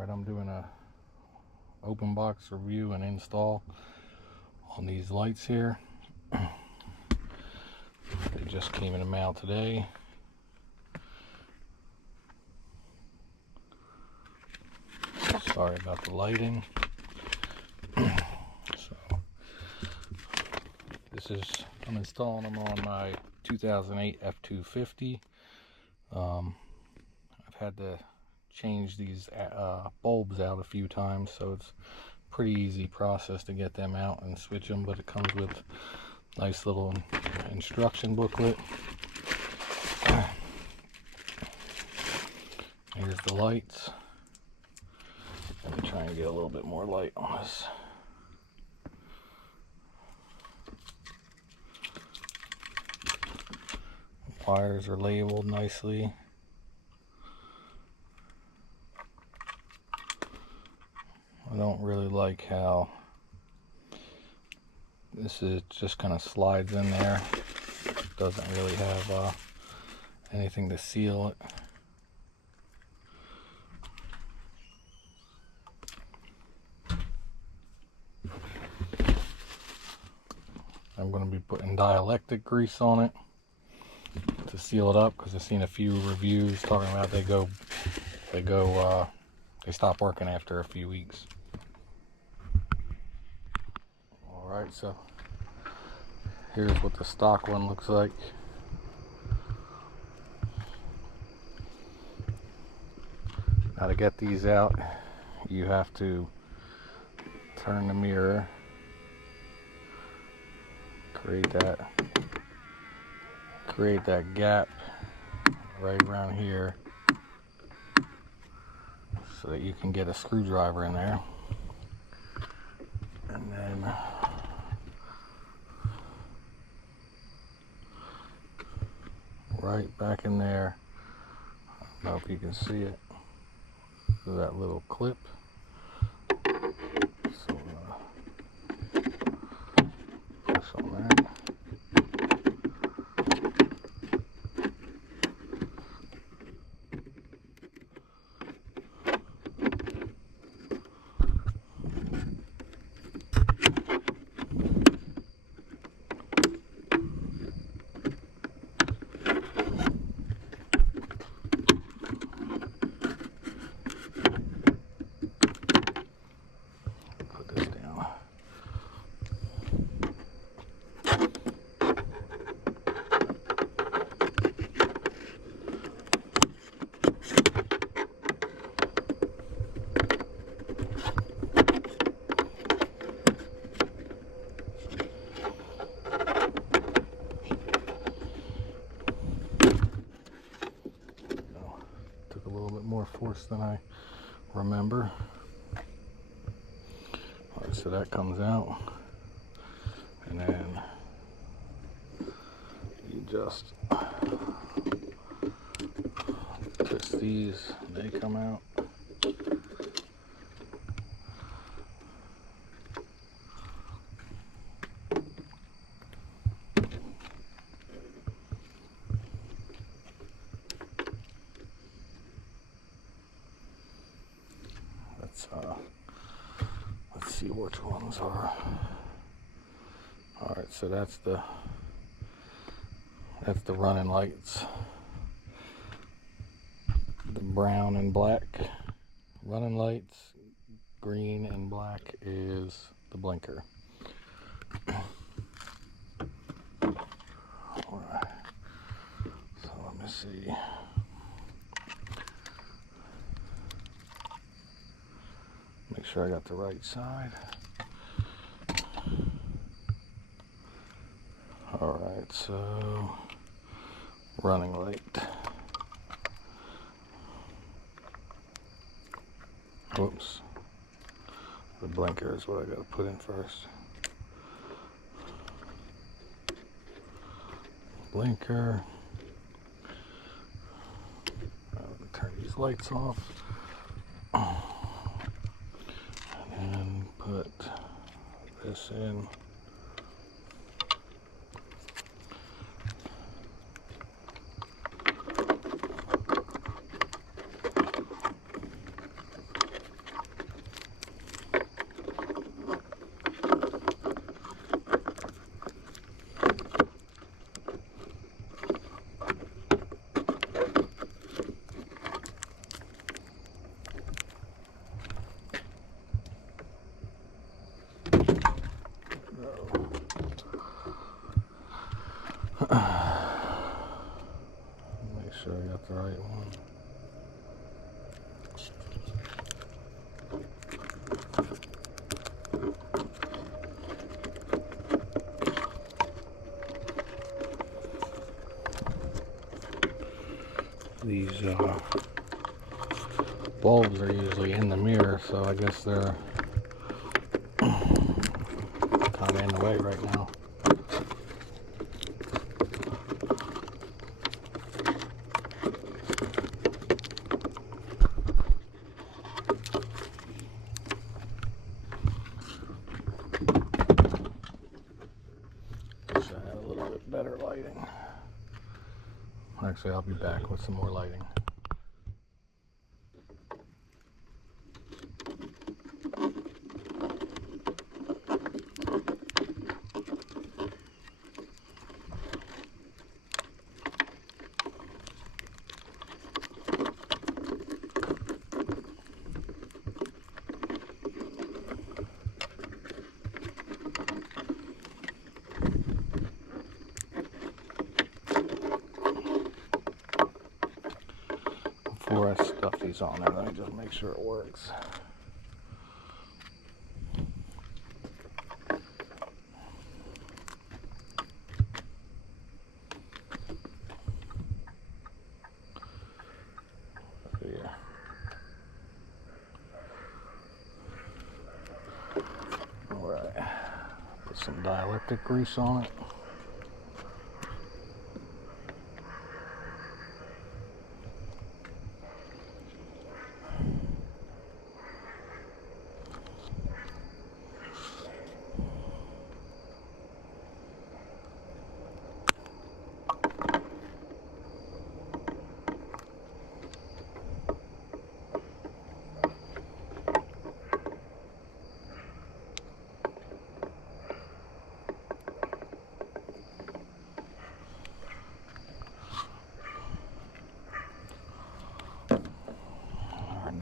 Alright, I'm doing a open box review and install on these lights here. They just came in the mail today. Sorry about the lighting. I'm installing them on my 2008 F250. I've had to change these bulbs out a few times, so it's a pretty easy process to get them out and switch them, but it comes with a nice little instruction booklet. Here's the lights. Let me try and get a little bit more light on this. Wires are labeled nicely. I don't really like how this is just kind of slides in there. Doesn't really have anything to seal it. I'm going to be putting dielectric grease on it to seal it up, because I've seen a few reviews talking about they stop working after a few weeks. Alright, so here's what the stock one looks like. Now to get these out, you have to turn the mirror, create that gap right around here so that you can get a screwdriver in there, and then right back in there, I don't know if you can see it, that little clip. So push on that. More force than I remember. Alright, so that comes out, and then you just twist these, they come out. Let's see which ones are. Alright, so that's the running lights. The brown and black running lights, green and black is the blinker. Alright, so let me see. Make sure I got the right side. Alright, so running light. Whoops. The blinker is what I gotta put in first. Blinker. I'm gonna turn these lights off. And put this in. these bulbs are usually in the mirror, so I guess they're kind of in the way right now. Wish I had a little bit better lighting. Actually, I'll be back with some more lighting. Before I stuff these on there, let me just make sure it works. Yeah. Alright. Put some dielectric grease on it.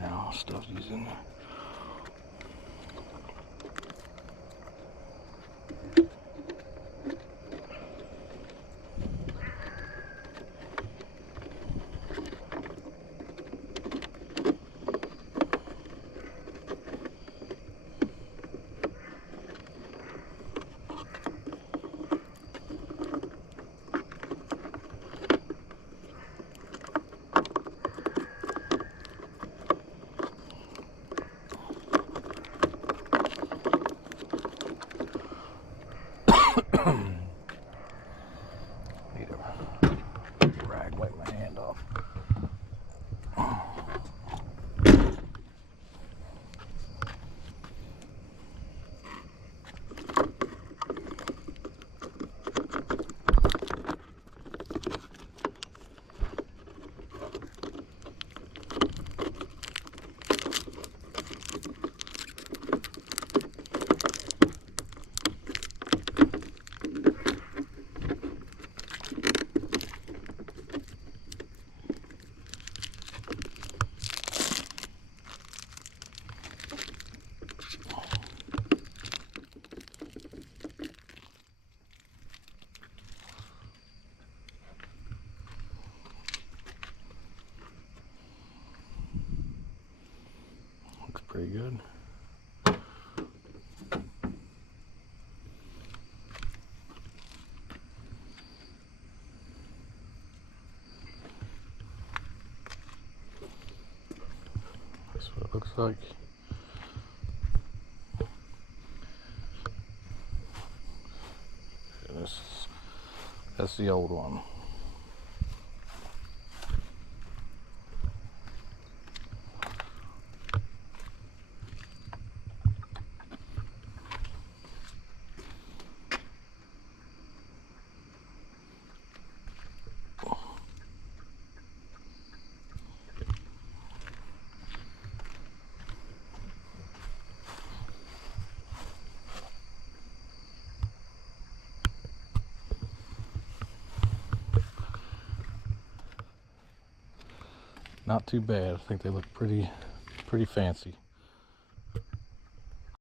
Now I'll stuff these in there. Need a rag, wipe my hand off. Looks pretty good. That's what it looks like. And that's the old one. Not too bad. I think they look pretty fancy.